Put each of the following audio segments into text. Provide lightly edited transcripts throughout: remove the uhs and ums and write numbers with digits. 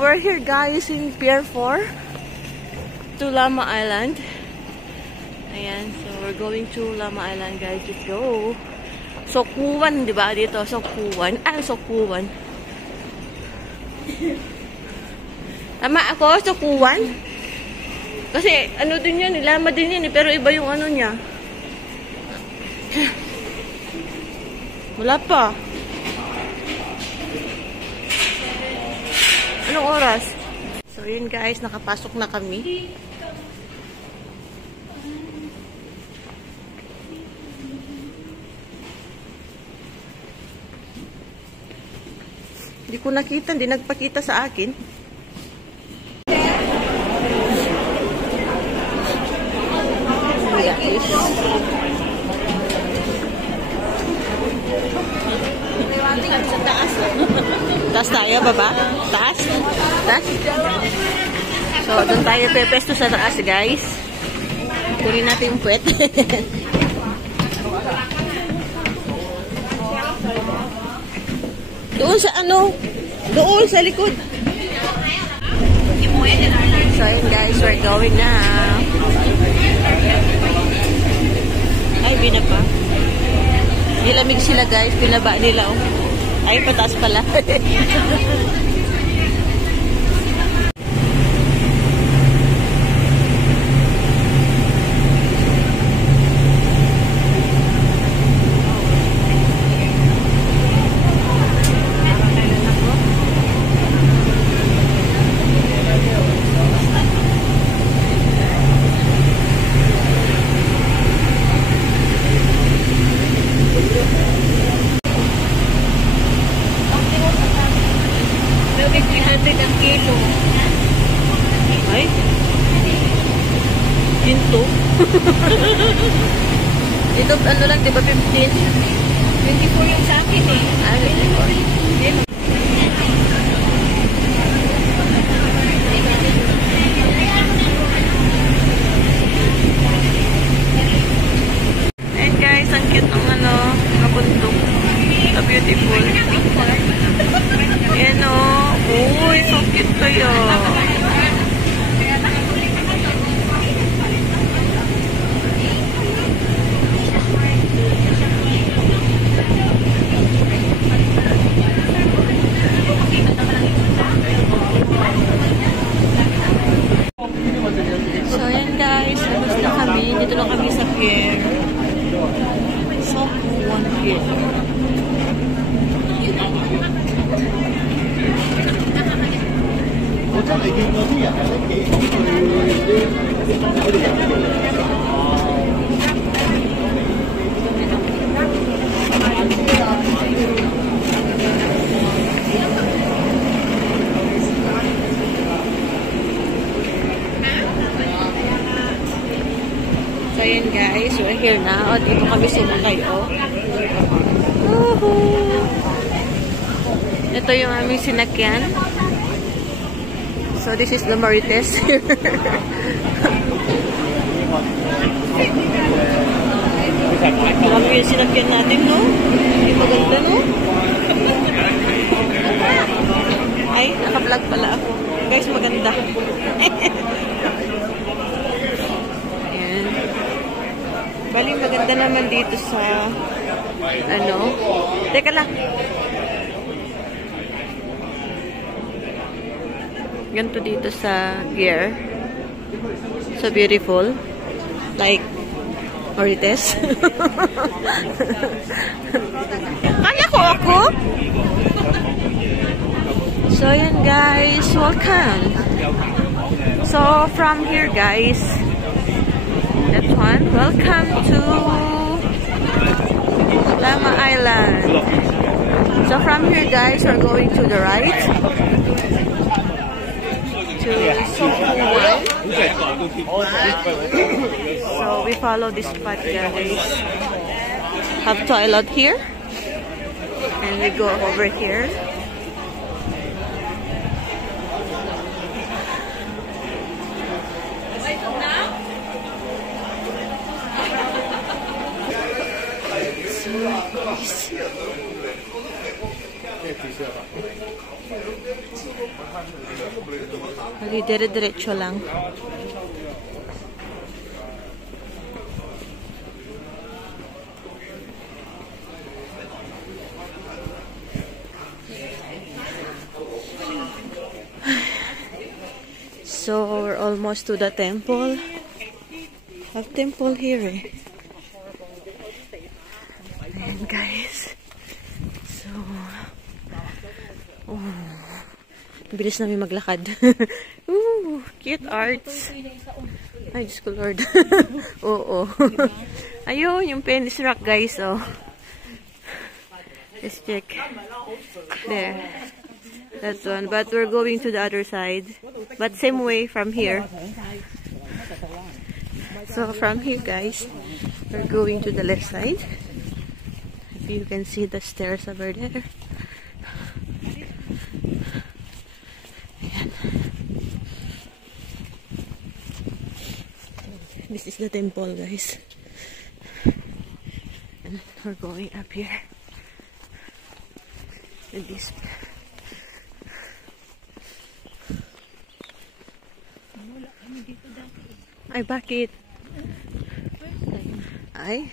we're here guys in Pier 4 to Llama Island. Ayan, so we're going to Llama Island guys. Let's go. Sokuwan, di ba? Dito, Sokuwan. Sokuwan. Tama ako, Sokuwan? Kasi ano din yan, Llama din yan, pero iba yung ano niya. Wala pa. Anong oras? So yun guys, nakapasok na kami. Hindi ko nakita, hindi nagpakita sa akin. Sa taas. Taas tayo, baba? Taas? Taas? So, doon tayo pepesto sa taas, guys. Kunin natin yung puwet. Doon sa ano? Doon sa likod. So, yun guys, we're going na. Ay, binaba. Nilamig sila guys, binaba nila. Oh. Ay, pataas pala. Ay? Ginto? Ito, ano lang, di ba 15? 24 yung sa akin eh. Ah, 24. And guys, ang cute ng ano, nakabundok. So beautiful. Ayan o. Uy, so cute kayo. So, ayan guys. Labas na kami. Dito na kami sa pier. So, one pier. So, ayan guys. We're here na. O, dito kami sumakay. O. Ito yung aming sinakyan. So, this is the Marites. Grabe yung sinakyan natin, no? Hindi maganda, no? Ay, naka-vlog pala ako. Guys, maganda. Ayan. Bali, maganda naman dito sa ano. Teka lang. Ganito dito sa gear. So beautiful. Like Marites. Kaya ko ako. So yan guys, welcome. So from here guys, that one, welcome to Llama Island. So from here guys, we're going to the right. To Sokuwan. So we follow this path guys. Have toilet here. And we go over here. So, Bali, dire-diretso lang. So, we're almost to the temple. Have temple here eh. Ayan guys. So, oh, bilis namin maglakad. Ooh, cute arts. Ay, Diyos ko Lord. Oo. Ayun, yung Penny's Rock guys, oh. Let's check. There. That's one. But we're going to the other side. But same way from here. So from here guys, we're going to the left side. If you can see the stairs over there. Ayan. This is the temple guys. And we're going up here. With this. Ay, bakit? Ay,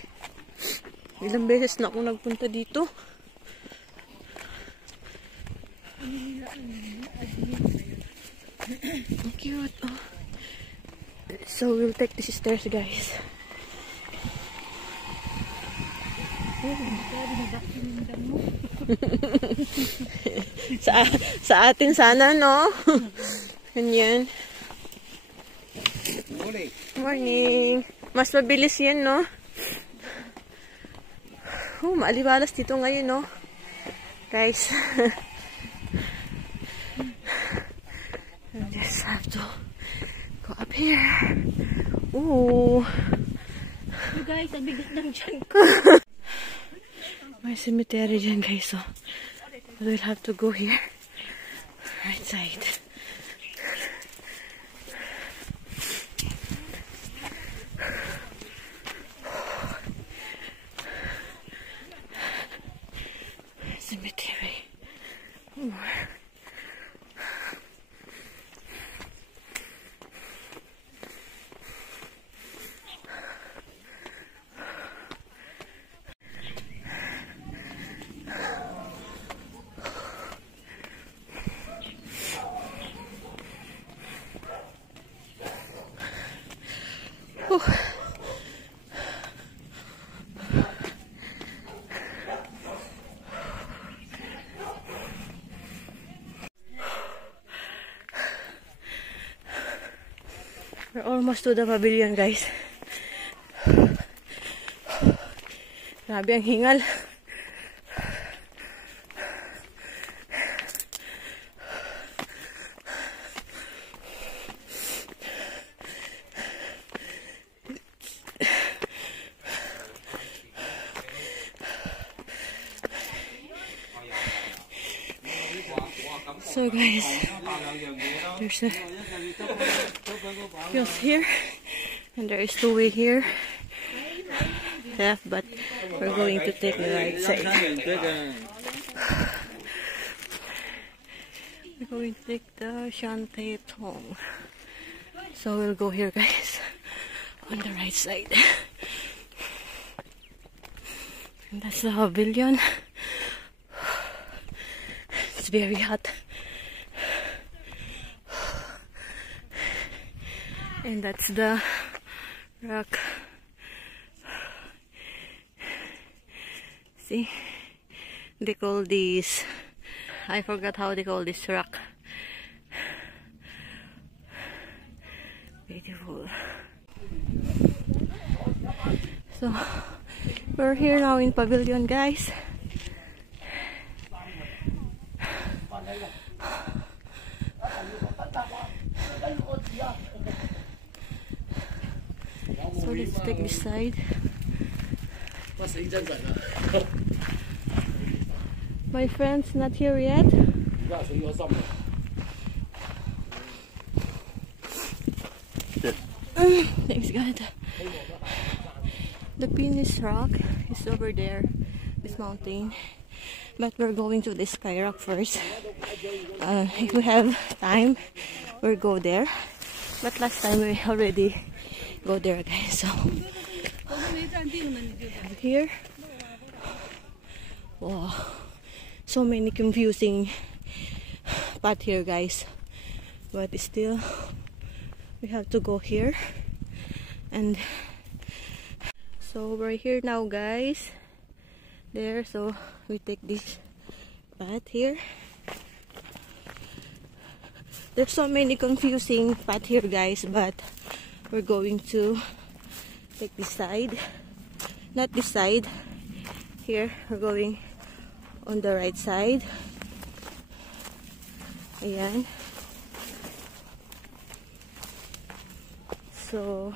ilang beses na ako nagpunta dito. Ang cute. Oh. So, we'll take these stairs, guys. sa atin sana, no? Ganyan. Morning. Mas mabilis yan, no? Oh, maalibalas dito ngayon, no? Guys. I just have to go up here. Ooh. You guys, ang bigat ng dyan. May cemetery dyan, guys, so we'll have to go here. Right side. Cemetery. Ooh. Whew. We're almost to the pavilion, guys. Grabe ang hingal. So guys, there's a kiosk here, and there is two-way here, left, but we're going to take the right side. We're going to take the Shantae Tong. So we'll go here, guys, on the right side. And that's the pavilion. It's very hot. And that's the rock. See? They call these, I forgot how they call this rock. Beautiful. So, we're here now in pavilion, guys. So let's take this side. My friend's not here yet. Thanks God. The Penny's Rock is over there, this mountain. But we're going to the Sky Rock first. if we have time, we'll go there. But last time we already go there, guys. So here, wow, so many confusing path here, guys. But still, we have to go here. And so we're here now, guys. There, so we take this path here. There's so many confusing path here, guys, but we're going to take this side. Not this side. Here, we're going on the right side. Ayan. So,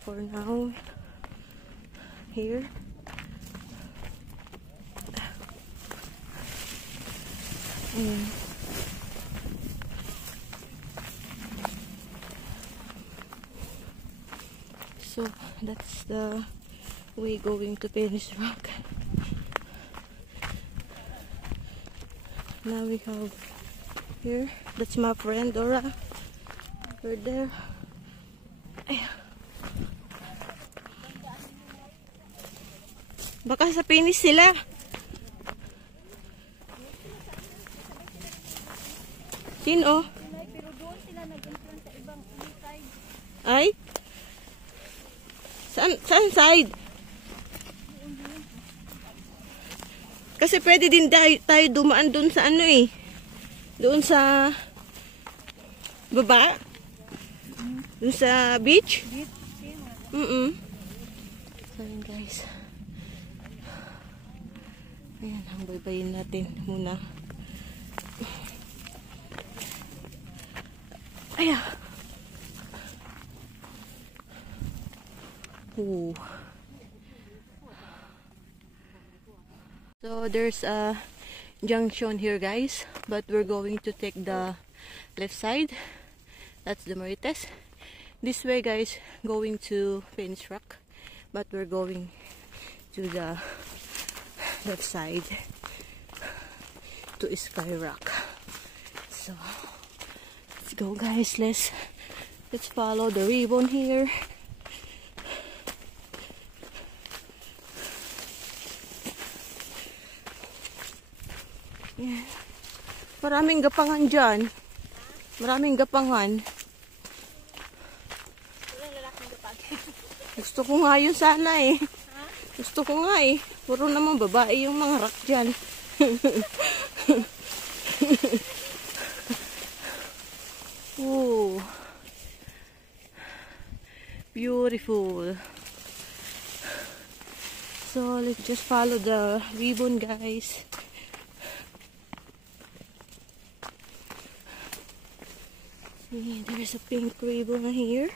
for now, here. Ayan. So, that's the way going to Penis Rock. Now we have here, that's my friend Dora. We're there. Ay. Baka sa Penis sila. Sino? Pero doon sila nag-entrance sa ibang side. Ay? Saan side? Kasi pwede din tayo dumaan doon sa ano eh. Doon sa baba. Doon sa beach. So yun, guys. Ayan, hambay-bayin natin muna. Ayan. Ooh. So there's a junction here, guys, but we're going to take the left side. That's the Marites. This way, guys, going to Penis Rock, but we're going to the left side to Sky Rock. So let's go, guys. Let's follow the ribbon here. Yeah. Maraming gapangan dyan. Maraming gapangan. Gusto ko nga yun sana eh. Gusto ko nga eh. Puro naman babae yung mga rock dyan. Ooh. Beautiful. So let's just follow the ribbon, guys. See, there's a pink ribbon here.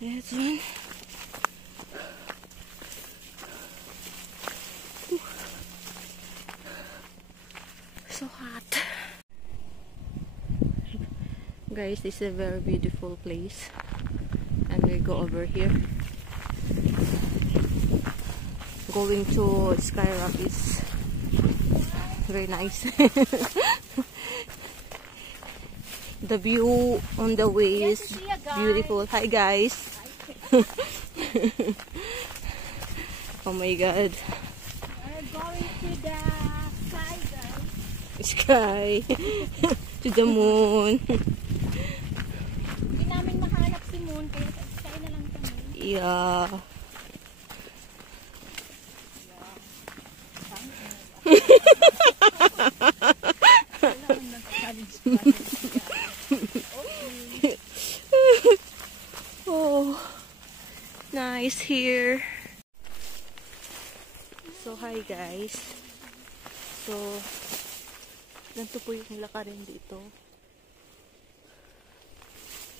That's one. Ooh. So hot. Guys, this is a very beautiful place. And we go over here. Going to Sky Rock is very nice. The view on the way is beautiful. Hi, guys. Oh my God. We're going to the sky, guys. Sky. To the moon. Hindi namin mahanap si Moon, kaya sa sky na lang kami. Yeah. Oh, nice here. So, hi guys. So, ganito po yung lakarin dito.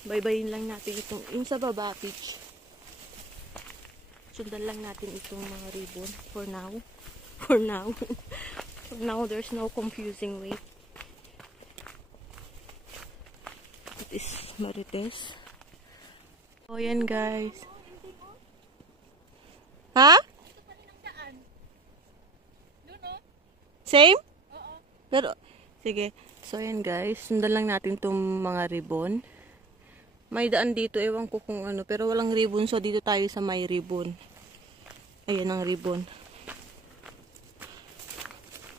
Baybayin lang natin itong, yung sa baba beach. Sundan lang natin itong mga ribbon for now. For now. For now, there's no confusing way. It is Marites. So, yan guys. Ha? Ito pa rin ang daan. Doon, oh. Same? Oo. Pero, Sige. So, ayan guys. Sundan lang natin itong mga ribbon. May daan dito. Ewan ko kung ano. Pero walang ribbon. So, dito tayo sa may ribbon. Ayan ang ribbon.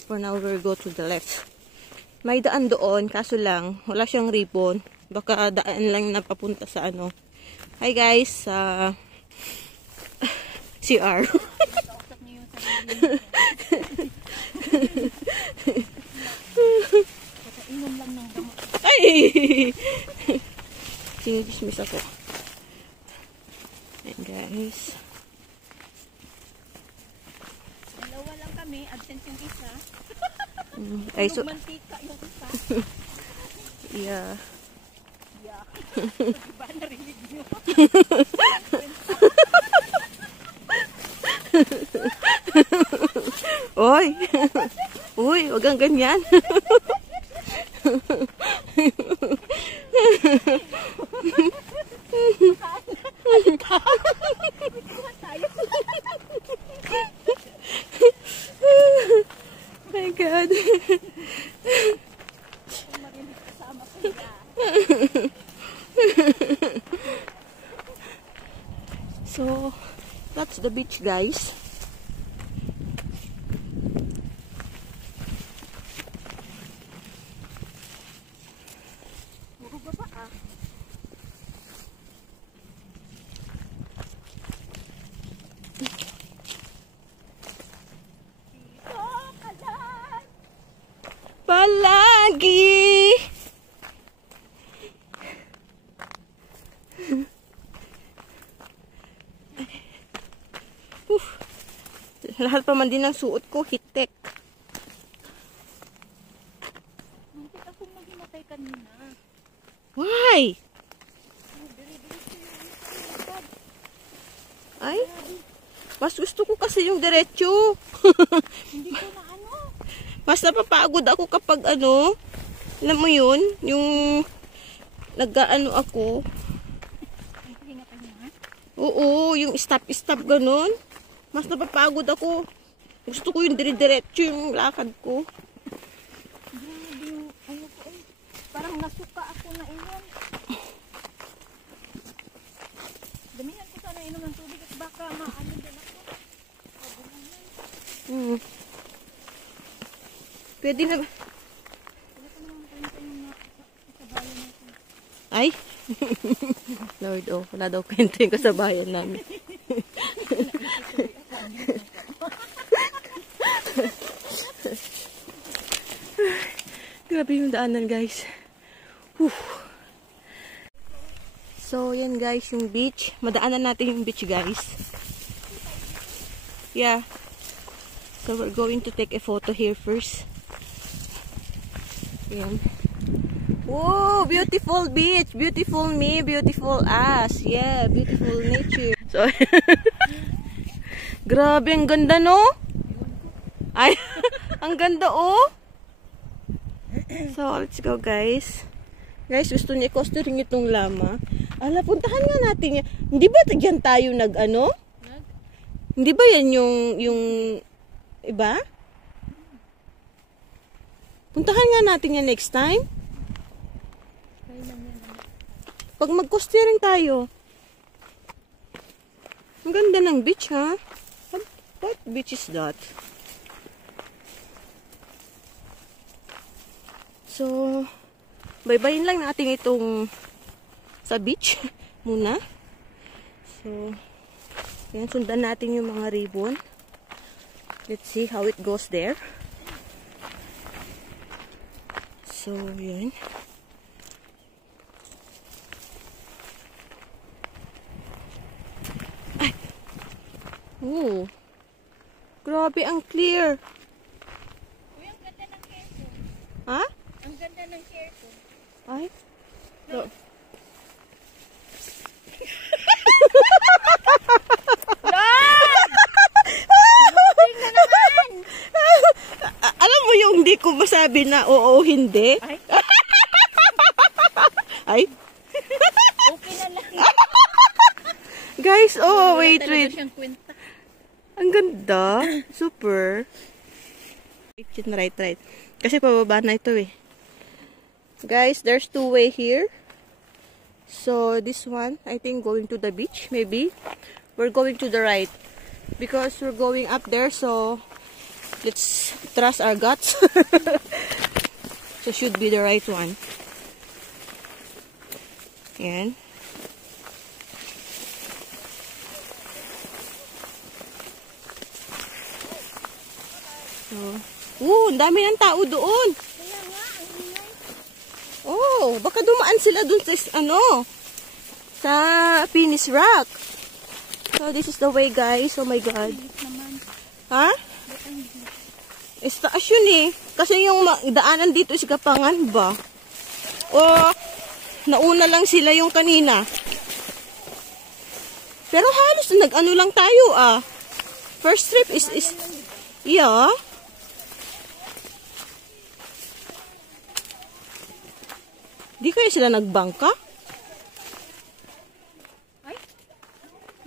For now, we'll go to the left. May daan doon. Kaso lang, wala siyang ribbon. Baka daan lang na papunta sa ano. Hi guys. CR. Kausap niyo yung sarili niyo. Inom lang ng gamot. Ay! Sinidismiss ako. Ayan guys. Dalawa lang kami. Absent yung isa. Ay, so, Mantika yung isa. yeah. Yeah. Diba narinig niyo? Oy! Uy, wag kang ganyan. My God. Kung marinig kasama ko niya. So, that's the beach, guys. Puro baba ah. Dito ka lang. Palagi! Lahat pa man din ng suot ko, hitek. Muntik akong maghimatay kanina. Why? Diri-diris ko yung isa. Ay, mas gusto ko kasi yung diretso. Hindi ko na ano. Mas napapagod ako kapag ano, alam mo yun, yung nag-ano ako. Pahinga-pahinga. Oo, yung stop-stop ganun. Mas napapagod ako. Gusto ko yung dire-diretso yung lakad ko. Grabe yung ano ko eh. Parang nasuka ako na iyon. Damihan ko sana inom ng tubig at baka maano din ako. Pwede na ba? Wala ka naman kwento yung kasabayan natin. Ay! Lord, oh, wala daw kwento yung kasabayan namin. Grabe yung daanan, guys. Whew. So, yan guys, yung beach. Madaanan natin yung beach, guys. Yeah. So, we're going to take a photo here first. Yan. Whoa, beautiful beach. Beautiful me, beautiful us. Yeah, beautiful nature. So, grabe, ang ganda, no? Ay, ang ganda, oh. So, let's go, guys. Guys, gusto niya i-costering itong lama. Ala, puntahan nga natin yan. Hindi ba dyan tayo nag-ano? Hindi ba yan yung iba? Puntahan nga natin yan next time. Pag mag-costering tayo. Ang ganda ng beach, ha? What beach is that? So, bye-bye lang natin itong sa beach muna. So, yan, sundan natin yung mga ribbon. Let's see how it goes there. So, yan. Ay! Oh! Grabe, ang clear. Uy, ang ganda ng hair ko. Ha? Ang ganda ng hair ko. Ay? No. Alam mo yung hindi ko masabi na oo, hindi? Ay? Ay? Okay na lang. Guys, oh, wait, Talaga wait. siyang kwenta. Ang ganda. Super. Right. Kasi pababa na ito eh. Guys, there's two-way here. So this one, I think going to the beach, maybe. We're going to the right. Because we're going up there, so let's trust our guts. So should be the right one. Yan. So, ang dami ng tao doon. Kaya nga, ang ingay. Oh, baka dumaan sila dun sa sa Penis Rock. So this is the way, guys. Oh my God. Naman. Ha? Taas yun eh. Kasi yung daanan dito is Gapangan ba? O nauna lang sila yung kanina. Pero halos nag-ano lang tayo ah. First trip is yeah. Di kaya sila nagbangka? Ay?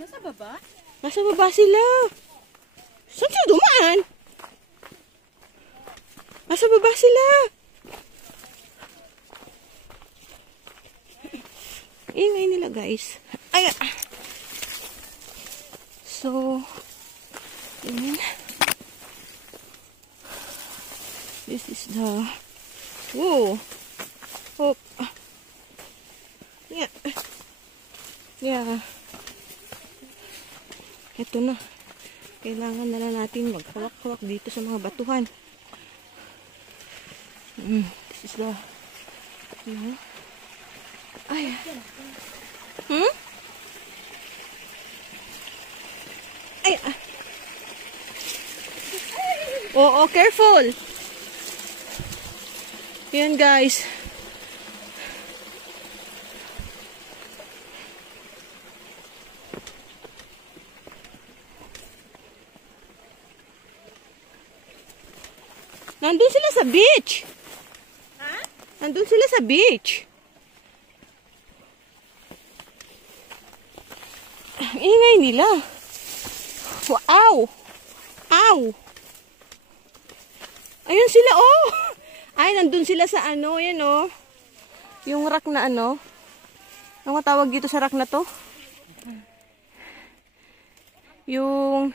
Nasa baba? Nasa baba sila. Saan sila dumaan? Nasa baba sila. Ingay nila, guys. Ay. So, this is the whoa. Hope. Yeah. Yeah. Ito na. Kailangan na lang natin maghawak-hawak dito sa mga batuhan. This is the ay. Ay. Oh, careful. Yan, guys. Nandun sila sa beach. Ha? Nandun sila sa beach. Ingay nila. Wow! Ow! Ayun sila, oh! Ay, nandun sila sa ano, yan oh. Yung rock na ano. Ano tawag dito sa rock na to? Yung,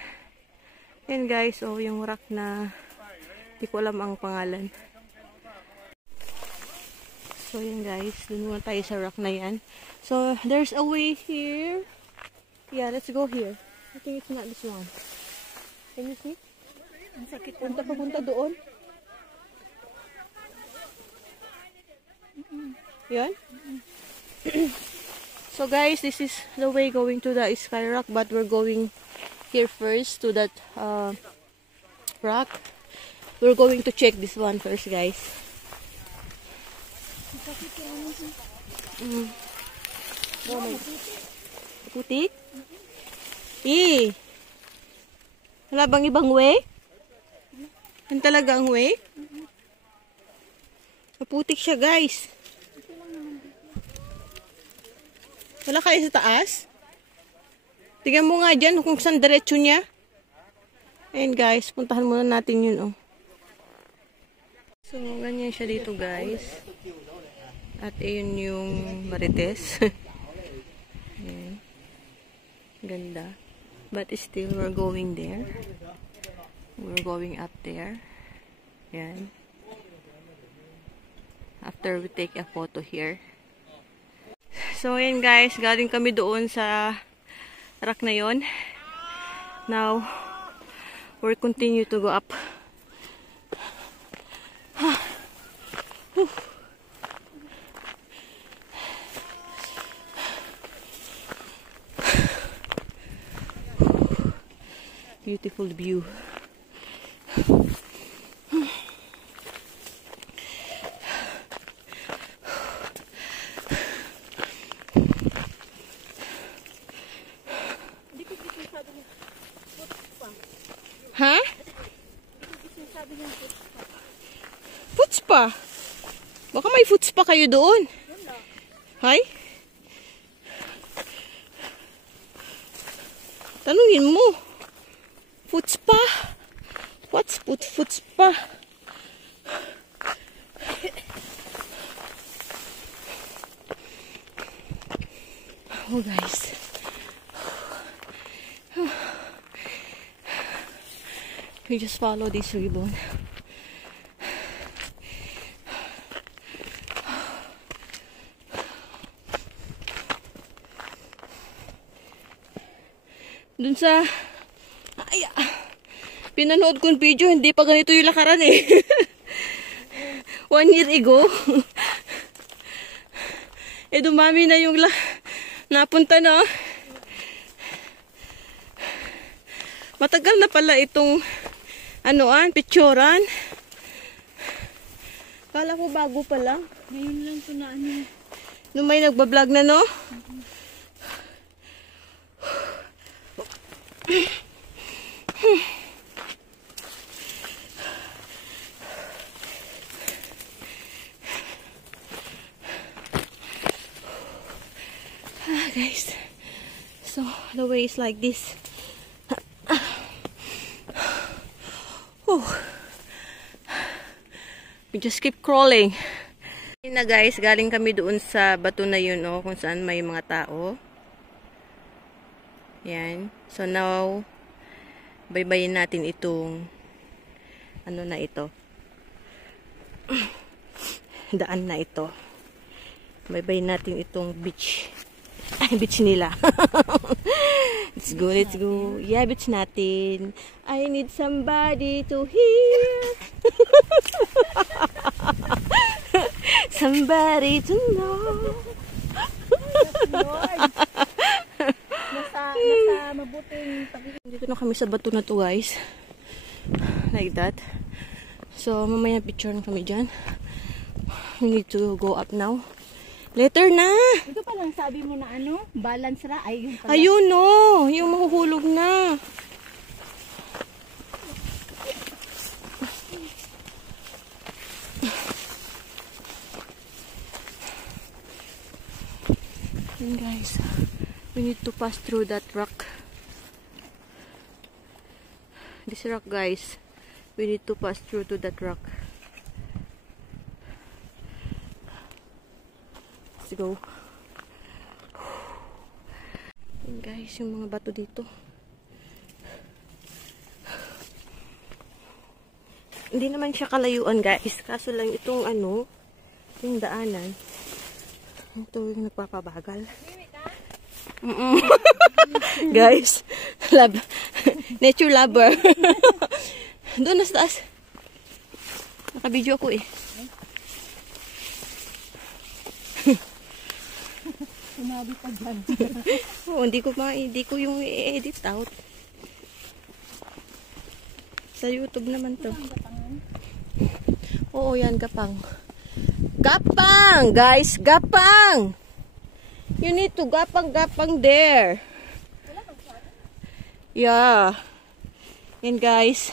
yan guys, oh, yung rock na, hindi ko alam ang pangalan. So, yan guys, dun muna tayo sa rock na yan. So, there's a way here. Yeah, let's go here. I think it's not this one. Can you see? Ang sakit Papunta doon. Yan. So guys, this is the way going to the Sky Rock, but we're going here first to that rock. We're going to check this one first, guys. Putik? Wala bang ibang way? Yan talaga ang way? Maputik siya, guys. Wala kayo sa taas? Tingnan mo nga dyan kung saan diretso niya. Ayan, guys. Puntahan muna natin yun, oh. So, ganyan siya dito, guys. At ayun yung Marites. Ayan. Ganda. But still, we're going there. We're going up there. Ayan. After we take a photo here. So, ayan guys. Galing kami doon sa rock na yon. Now, we'll continue to go up. Beautiful view. Ha? Foots pa? Baka may foots pa kayo doon. Hay? Tanungin mo. Foots pa? What's foots pa? Oh guys. We just follow this ribbon. Dun sa pinanood kong video, hindi pa ganito yung lakaran eh. 1 year ago. Eh dumami na yung napunta na. Matagal na pala itong picturean. Kala ko bago pa lang. Ngayon lang ito na ano. Nung may nagbablog na, no? Guys, so the way is like this. We just keep crawling. Na guys, galing kami doon sa bato na yun, oh, kung saan may mga tao. Yan. So now, baybayin natin itong na ito. Daan na ito. Baybayin natin itong beach. Ay, beach nila. Let's go, let's go. Yeah, beach natin. I need somebody to hear. Somebody to know. Nasa mabuting pag- Dito na kami sa bato na to, guys. Like that. So, mamaya picture na kami dyan. We need to go up now. Later na. Ito pa lang sabi mo na balance ra. Ay, yung pala. Ayun, no. Yung mahuhulog na. And guys, we need to pass through that rock. This rock, guys. We need to pass through to that rock. Let's go. And guys, yung mga bato dito. Hindi naman siya kalayuan, guys. Kaso lang itong yung daanan. Ito yung nagpapabagal. Guys, nature lover. Doon na sa taas. Naka-video ako eh. Sumabi pa dyan. Oo, hindi ko yung i-edit out. Sa YouTube naman to. Oo, yan, gapang. Gapang! Guys, gapang! You need to gapang there. Yeah. And guys.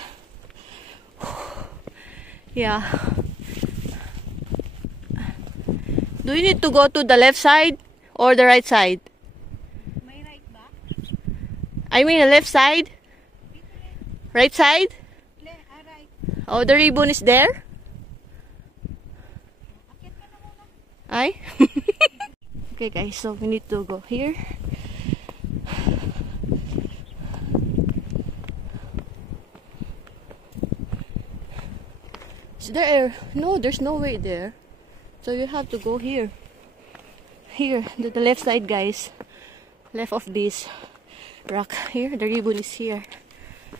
Yeah. Do you need to go to the left side or the right side? May right ba? I mean the left side? Right side? Right. Oh, the ribbon is there? Akit ka na muna. Ay? Okay guys, so we need to go here. Is there? No, there's no way there. So you have to go here. Here, the left side, guys. Left of this rock. Here, the ribbon is here.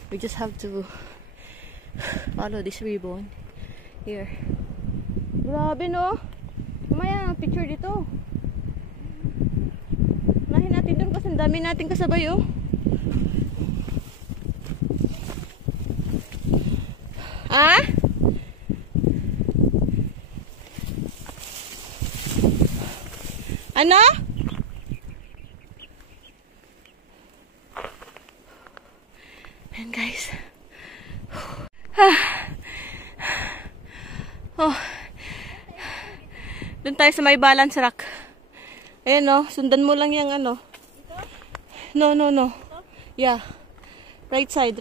We just have to follow this ribbon. Here. Grabe, no? Mamaya, picture dito. Nahin natin dun kasi ang dami natin kasabay, oh. Ah? Ano? Ayan guys. Oh. Doon tayo sa may balance rock. Ayan o, sundan mo lang yung ano. No. Yeah. Right side.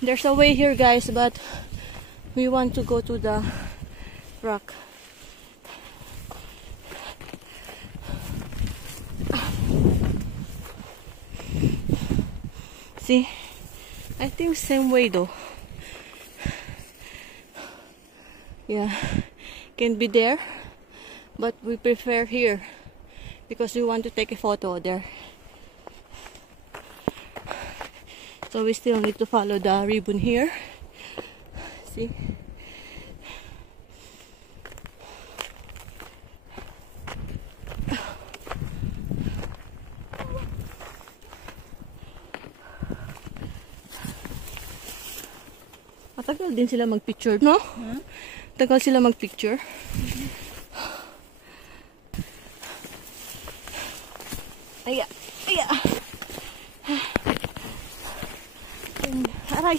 There's a way here guys, but we want to go to the rock. See? I think same way though. Yeah. Can be there. But we prefer here. Because we want to take a photo there. So we still need to follow the ribbon here. See? Matagal din sila mag-picture, no? Huh? Tagal sila mag-picture. Aya, aya. Aray.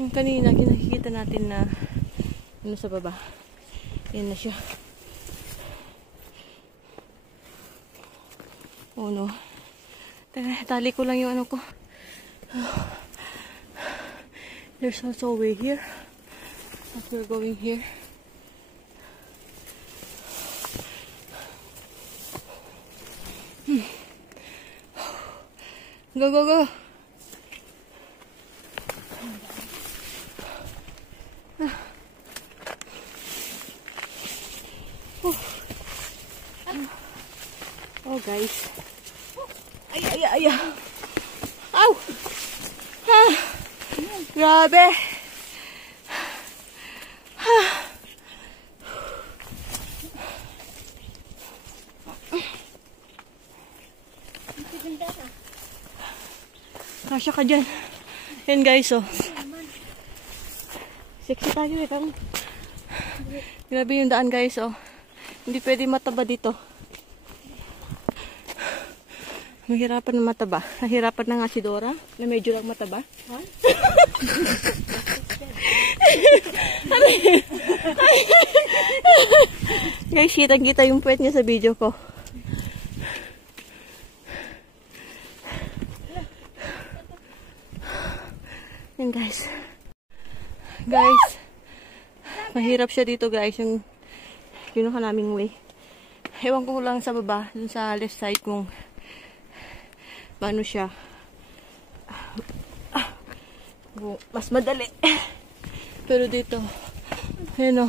Yung kanina, nakikita natin na ano sa baba. Yan na siya. Oh no. Tali ko lang yung ano ko. There's also a way here. As we're going here. Go, go, go. Oh, guys. Ay, ay, ay, ay. Ow! Ah, grabe. Kasya ka dyan. Yan guys, oh. Sexy tayo eh. Tama. Grabe yung daan guys, oh. Hindi pwede mataba dito. Mahirapan na mataba. Nahirapan na nga si Dora na medyo lang mataba. Huh? Guys, kitang-kita yung puwet niya sa video ko. Yan guys. Guys, mahirap siya dito guys. Yung kinuha naming way. Ewan ko lang sa baba, dun sa left side kung paano siya. Mas madali. Pero dito, yun o.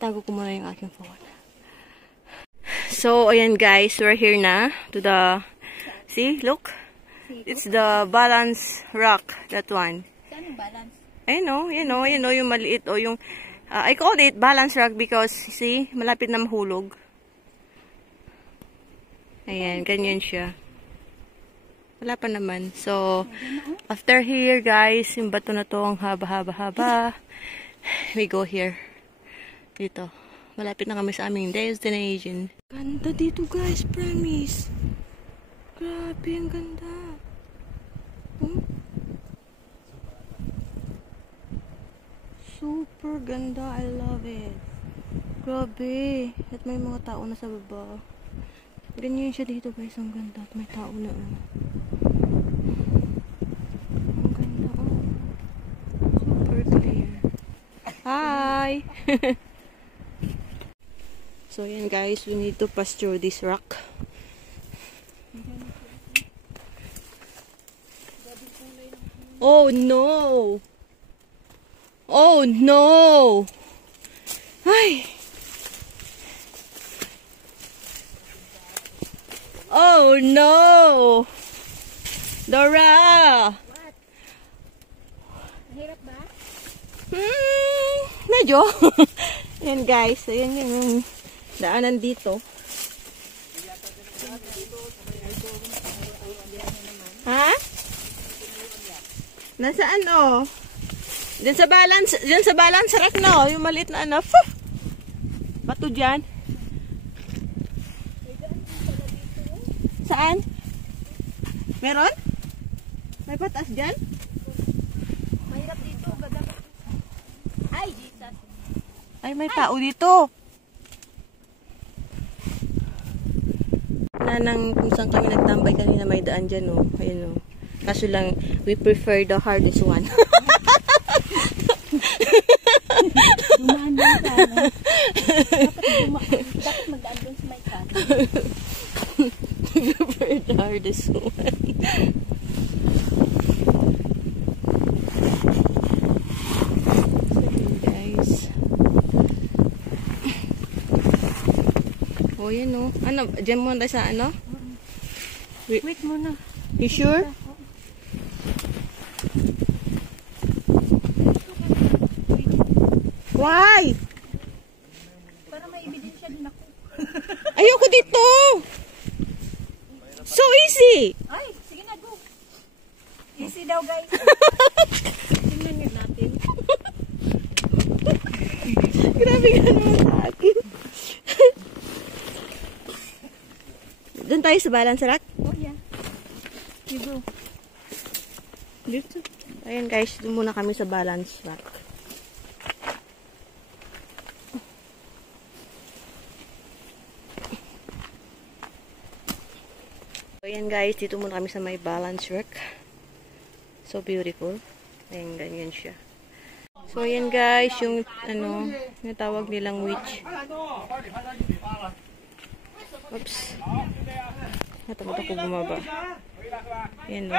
Tago ko muna yung aking phone. So, ayan guys, we're here na to the, see, look. It's the balance rock, that one. Saan balance? Ayun o, yung maliit o yung, I call it balance rock because, see, malapit na mahulog. Ayan, ganyan siya. Wala pa naman. So, after here guys, yung bato na to, ang haba-haba-haba. We go here. Dito. Malapit na kami sa aming destination. Ganda dito guys, promise. Grabe, ang ganda. Hmm? Super ganda. I love it. Grabe. At may mga tao na sa baba. Ganyan siya dito guys. Ang ganda. At may tao na. Ang ganda. Oh. Super clear. Hi! So yan guys. We need to pass through this rock. Oh no! Oh no! Ay! Oh no! Dora! What? Mahirap ba? Medyo. Yan guys. Ayan yung daanan dito. Ha? Nasaan oh? Diyan sa balance rack no, yung maliit na ano. Bato diyan. Saan? Meron? May patas diyan? Mahirap dito. Ay, Jesus. Ay, may tao dito. gitna ng kung saan kami nagtambay kanina may daan dyan, oh. Ayun, oh. Kaso lang, we prefer the hardest one. Dumaan doon sa ano. Dapat magdaan doon sa may kan. We prefer the hardest one. Oh, yan o. Ano, dyan muna tayo sa ano? Wait muna. You sure? Why? Para may ebidensya din ako. Ayoko dito! So easy! Ay, sige na, go. Easy daw, guys. Tingnan nyo natin. Grabe ka naman sa akin. Doon tayo sa balance rack? Oh, yeah. You go. Dito. Ayan guys, doon muna kami sa balance rack. Ayan guys, dito muna kami sa may balance rack. So beautiful. Ayan, ganyan siya. So ayan guys, yung ano, natawag nilang witch. Oops. Natakot ako bumaba. Ayan o.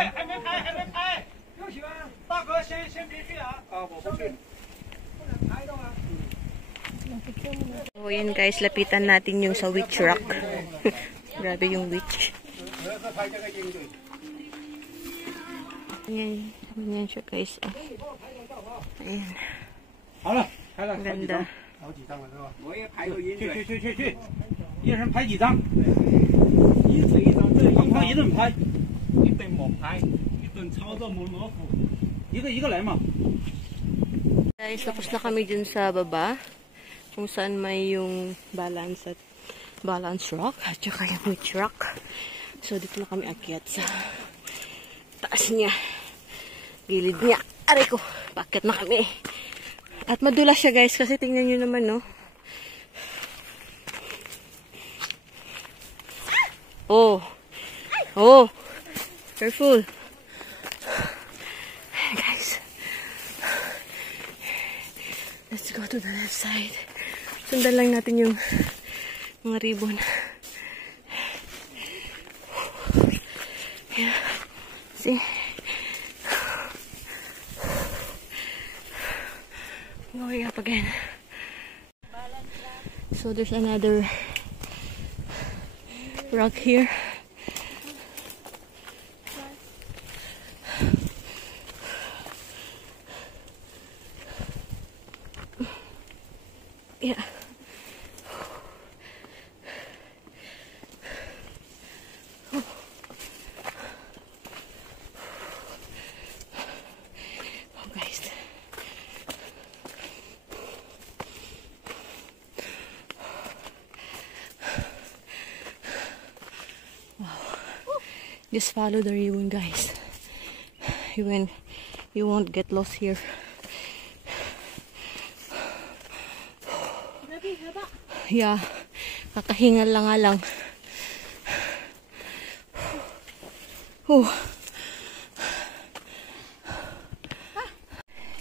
So ayan guys, lapitan natin yung sa witch rock. Grabe yung witch. Ayan, ganyan siya guys. Ayan. Ang ganda. 我也排个饮水。去，一人排几张？一水一张，这一张一顿排，一顿没排，一顿操作没罗浮，一个来嘛。 Guys, tapos na kami dun sa baba. Kung saan may yung balance at balance rock at saka yung witch rock. So dito na kami akyat sa taas niya. Gilid niya. Aray ko, paakyat na kami. At madulas siya guys kasi tingnan nyo naman no. Oh. Oh. Careful. Guys. Let's go to the left side. Sundan lang natin yung mga ribbon. Yeah. See? Going up again. So there's another rock here. Yeah. Oh guys. Just follow the ribbon, guys. You won't get lost here. Yeah, kakahingal lang nga lang.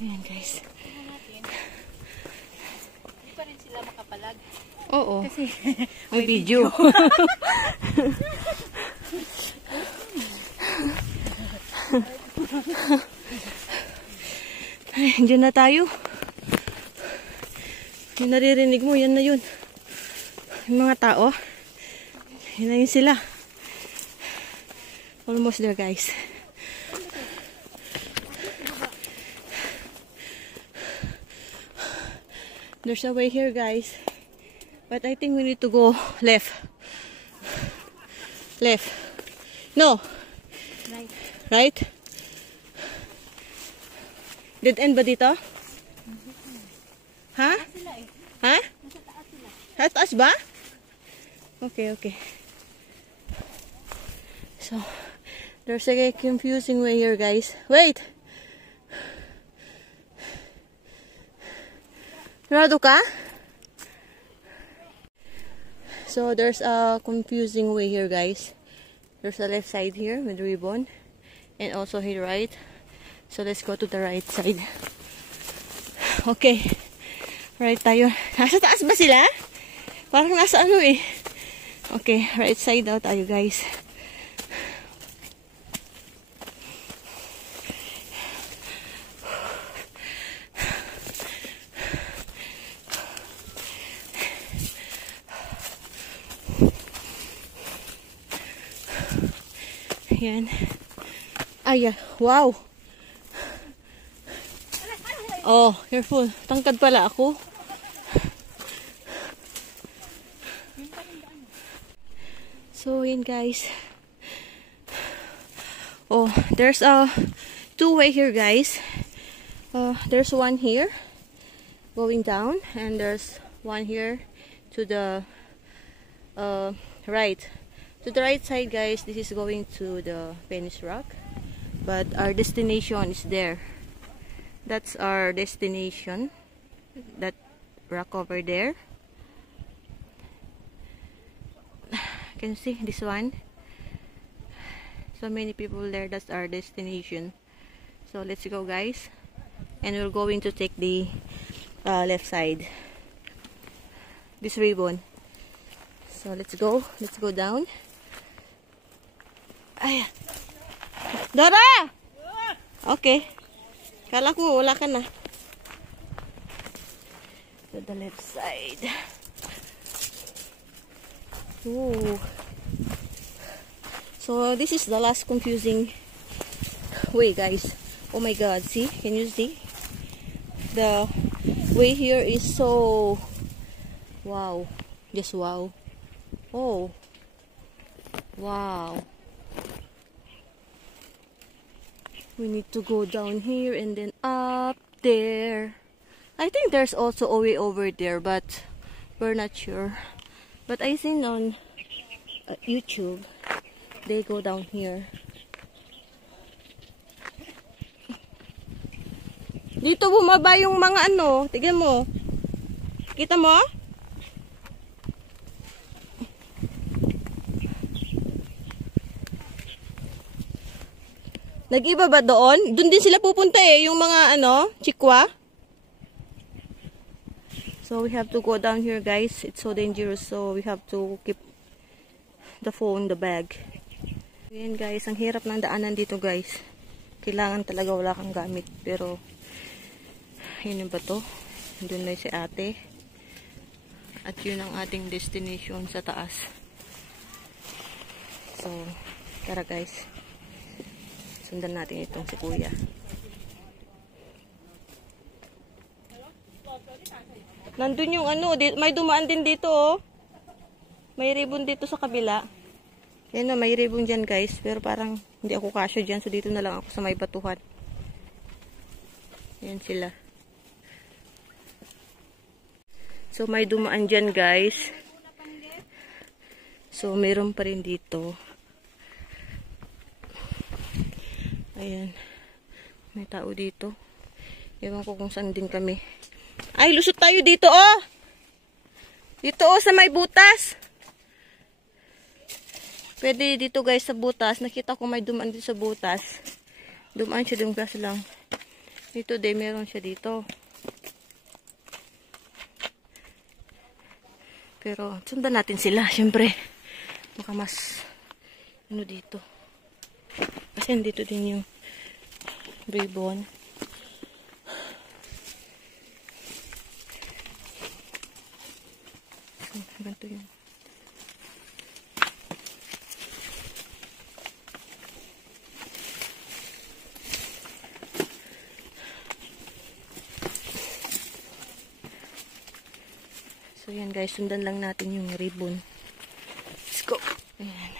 Ayan, guys. Hindi pa rin sila makapalag. Oo. Kasi may video. Ay, dyan na tayo. Yung naririnig mo, yan na yun. Yung mga tao, yan na yun sila. Almost there, guys. There's a way here, guys. But I think we need to go left. Left. No. right. Right? Dead end ba dito? Ha? Sila eh. Ha? Nasa taas sila. Sa taas ba? Okay, okay. So, there's a confusing way here, guys. Wait! Sigurado ka? So there's a confusing way here, guys. There's a left side here with ribbon, and also here right. So let's go to the right side. Okay, right tayo. Nasa taas ba sila? Parang nasa ano eh. Okay, right side daw tayo, guys. Yan. Ay, wow. Oh, careful. Tangkad pala ako. So, yan guys. Oh, there's a two-way here, guys. There's one here going down, and there's one here to the right. To the right side, guys, this is going to the Venice Rock, but our destination is there. That's our destination, that rock over there. Can you see this one? So many people there. That's our destination. So let's go, guys, and we're going to take the left side, this ribbon. So let's go down. Ay, Dora! Okay. Kala ko wala ka na. To the left side. Ooh. So this is the last confusing way, guys. Oh my god, see? Can you see? The way here is so wow. Just wow. Oh. Wow. We need to go down here and then up there. I think there's also a way over there, but we're not sure. But I seen on YouTube, they go down here. Dito bumaba yung mga ano, tignan mo. Kita mo? Nag-iba ba doon? Doon din sila pupunta eh, yung mga ano, chikwa. So we have to go down here, guys. It's so dangerous, so we have to keep the phone, the bag. Ayan, guys, ang hirap ng daanan dito, guys. Kailangan talaga wala kang gamit. Pero, yun ba to? Doon na si ate. At yun ang ating destination sa taas. So, tara, guys. Sundan natin itong si kuya. Nandun yung ano, may dumaan din dito, oh. May ribbon dito sa kabila. Yan, may ribbon dyan, guys. Pero parang hindi ako kasyo dyan. So dito na lang ako sa may batuhan. Yan sila. So may dumaan dyan, guys. So meron pa rin dito. Ayan. May tao dito. Ewan ko kung saan din kami. Ay, lusot tayo dito, oh! Dito, oh, sa may butas. Pwede dito, guys, sa butas. Nakita ko may dumaan dito sa butas. Dumaan siya doon kasi lang. Dito, day, meron siya dito. Pero, sundan natin sila, syempre. Baka mas, ano dito. Kasi dito din yung ribbon. Ganito yun. So yan, guys, sundan lang natin yung ribbon. Let's go. Ayan.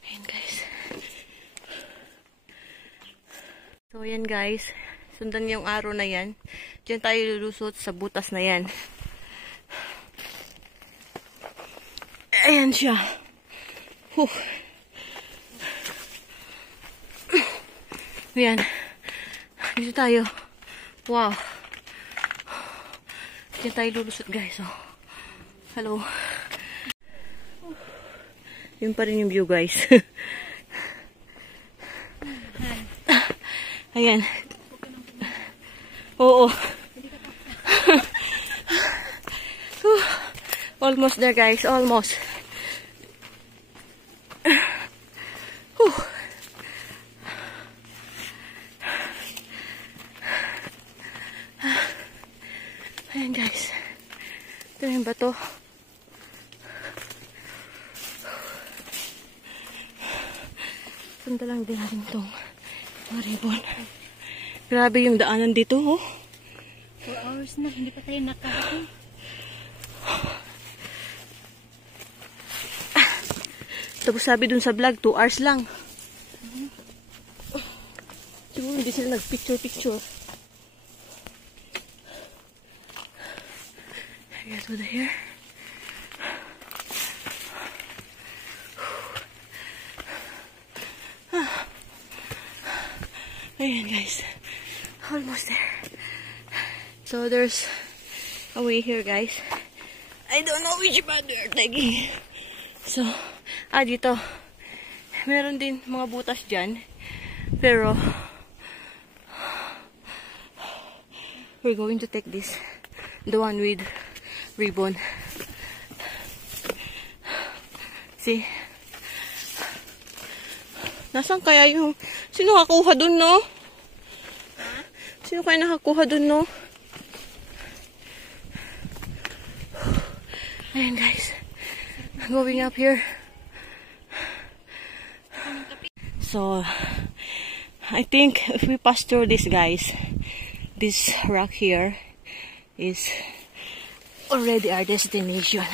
Ayan, guys. So yan, guys. Sundan yung arrow na yan. Diyan tayo lulusot sa butas na yan. Ayan siya. Ayan. Dito tayo. Wow. Diyan tayo lulusot guys. Oh. Hello. Yun pa rin yung view guys. Ayan. Oo. Almost there guys. Almost. Ayan guys. Ito yung bato. Punta lang din natin itong ribbon. Grabe yung daanan dito, oh. 4 hours na, hindi pa tayo nakarating. Tapos sabi dun sa vlog, 2 hours lang. Siguro hindi sila nag-picture-picture. I got over here. Ayan guys. Almost there. So there's a way here guys. I don't know which path we are taking. So, dito. Meron din mga butas dyan. Pero, we're going to take this. The one with ribbon. See? Nasaan kaya yung... Sino nakakuha dun, no? Sino kaya nakakuha dun, no? Ayan, guys. Going up here. So, I think if we pass through this, guys, this rock here is already our destination.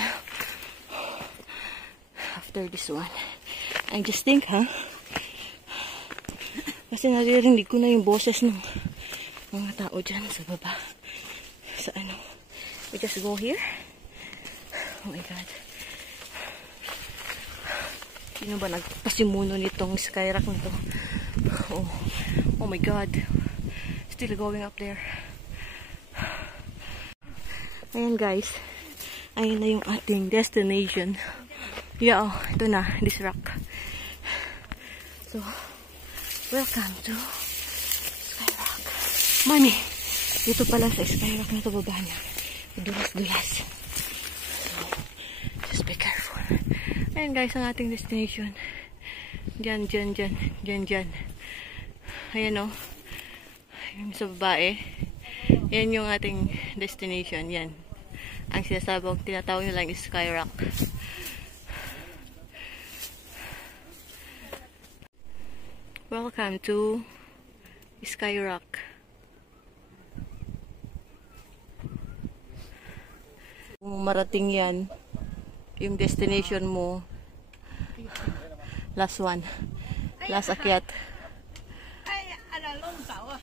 After this one. I just think, kasi naririnig ko na yung boses ng mga tao dyan sa baba. Sa ano. We just go here. Oh my God. Sino ba nagpasimuno nitong skyrock nito? Oh my God. Still going up there. Ayan guys. Ayan na yung ating destination. Yeah, oh, ito na. This rock. So, welcome to Skyrock. Mami, dito pala sa Skyrock na ito baba niya. Dulas-dulas. So, just be careful. Ayan guys, ang ating destination. Diyan. Ayan o. Yung sa babae. Yan yung ating destination. Yan. Ang sinasabong, tinatawag nila yung Skyrock. Welcome to Skyrock. Kung marating yan, yung destination mo, last one. Last akyat. Ay, alalong tao.